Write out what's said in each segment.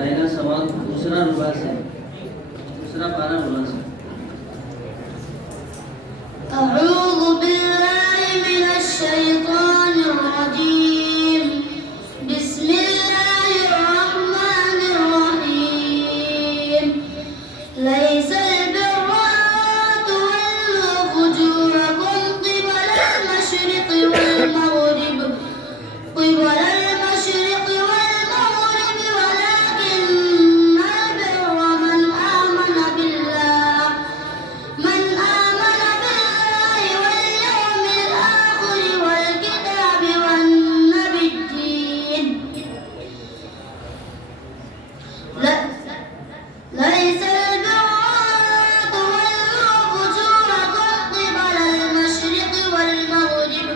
पहला सवाल दूसरा रुबा से, दूसरा पारा रुबा से। أعوذ بالله من الشيطان الرجيم بسم الله الرحمن الرحيم ليس البر أن تولوا وجوهكم قبل المشرق والمغرب ولكن البر من آمن بالله واليوم الآخر والكتاب والنبيين ليس البر أن تولوا وجوهكم قبل المشرق والمغرب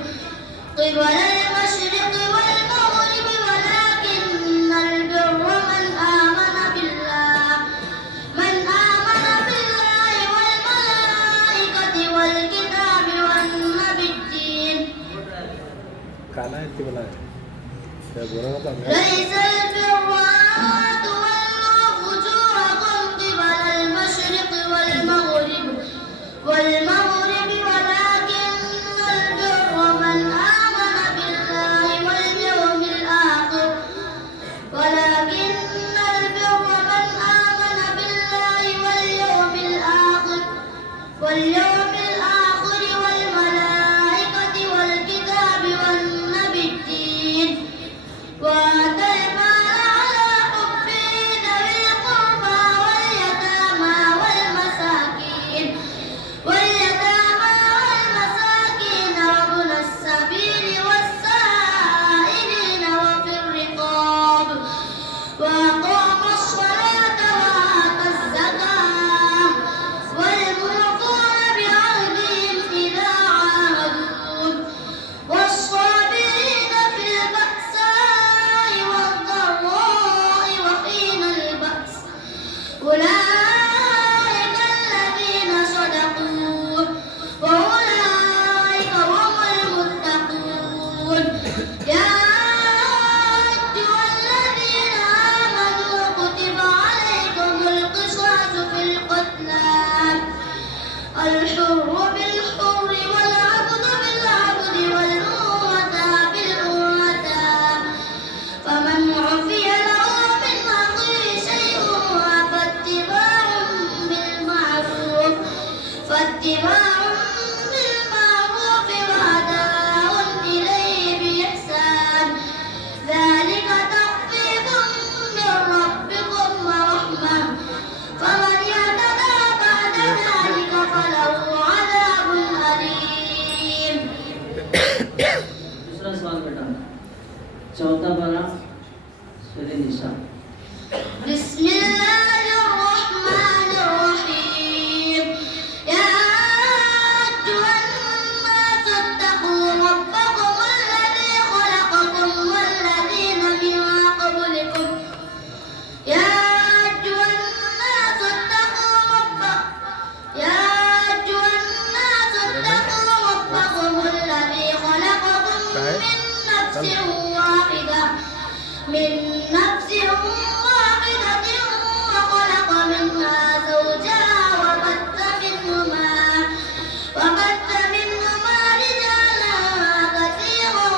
ولكن البر من آمن بالله والملائكة والكتاب والنبيين काला है बोला है क्या बोला था ليس البر أن تولوا وجوهكم قبل المشرق والمغرب ولكن البر من آمن بالله واليوم الآخر والملائكة والكتاب والنبيين وآتى المال على حبه ذوي القربى واليتامى والمساكين وابن السبيل والسائلين وفي الرقاب وأقام الصلاة وآتى الزكاة والموفون بعهدهم إذا عاهدوا والصابرين في البأساء والضراء وحين البأس أولئك الذين صدقوا وأولئك هم المتقون يا أيها الذين آمنوا كتب عليكم القصاص في القتلى الحر بالحر والعبد بالعبد والأنثى بالأنثى فمن عفي له من أخيه شيء فاتباع بالمعروف وأداء إليه بإحسان ذلك تخفيف من ربكم ورحمة فمن يعتدى بعد ذلك فله عذاب أليم दूसरा सवाल बेटा, चौथा पारा सूरह निसा। بسم الله الرحمن الرحيم يا أيها الناس اتقوا ربكم الذي خلقكم والذين من قبلكم من نفس واحدة وخلق منها زوجها وبث منهما رجالا كثيرا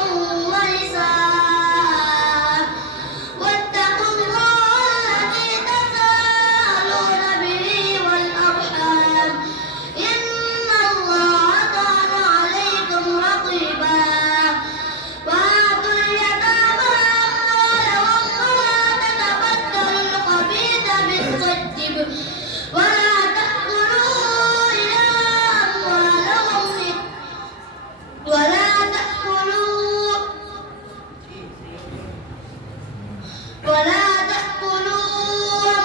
ونساء واتقوا الله الذي تساءلون به والأرحام إن الله كان عليكم رقيبا وآتوا اليتامى أموالهم ولا تتبدلوا الخبيث بالطيب ولا تأكلوا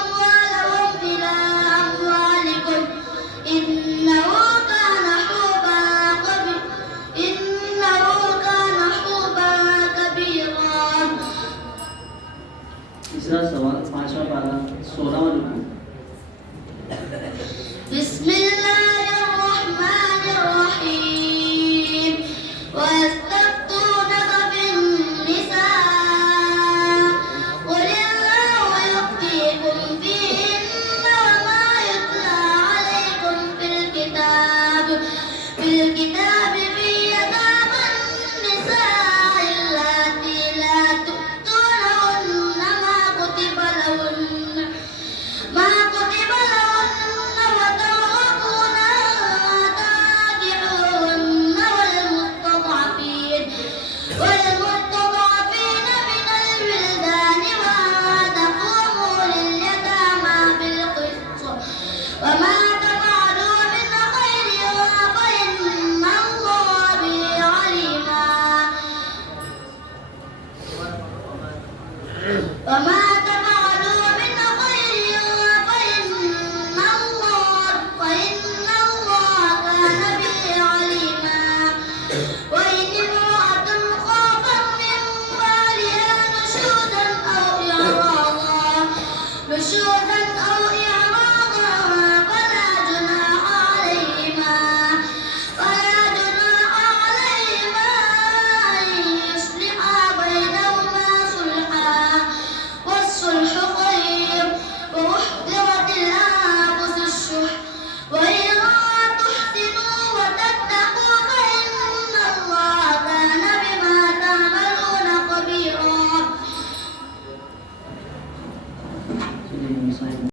أموالهم إلى أموالكم إنه كان حوبا كبيرا तीसरा सवाल, पांचवा पारा 16वां रुकू।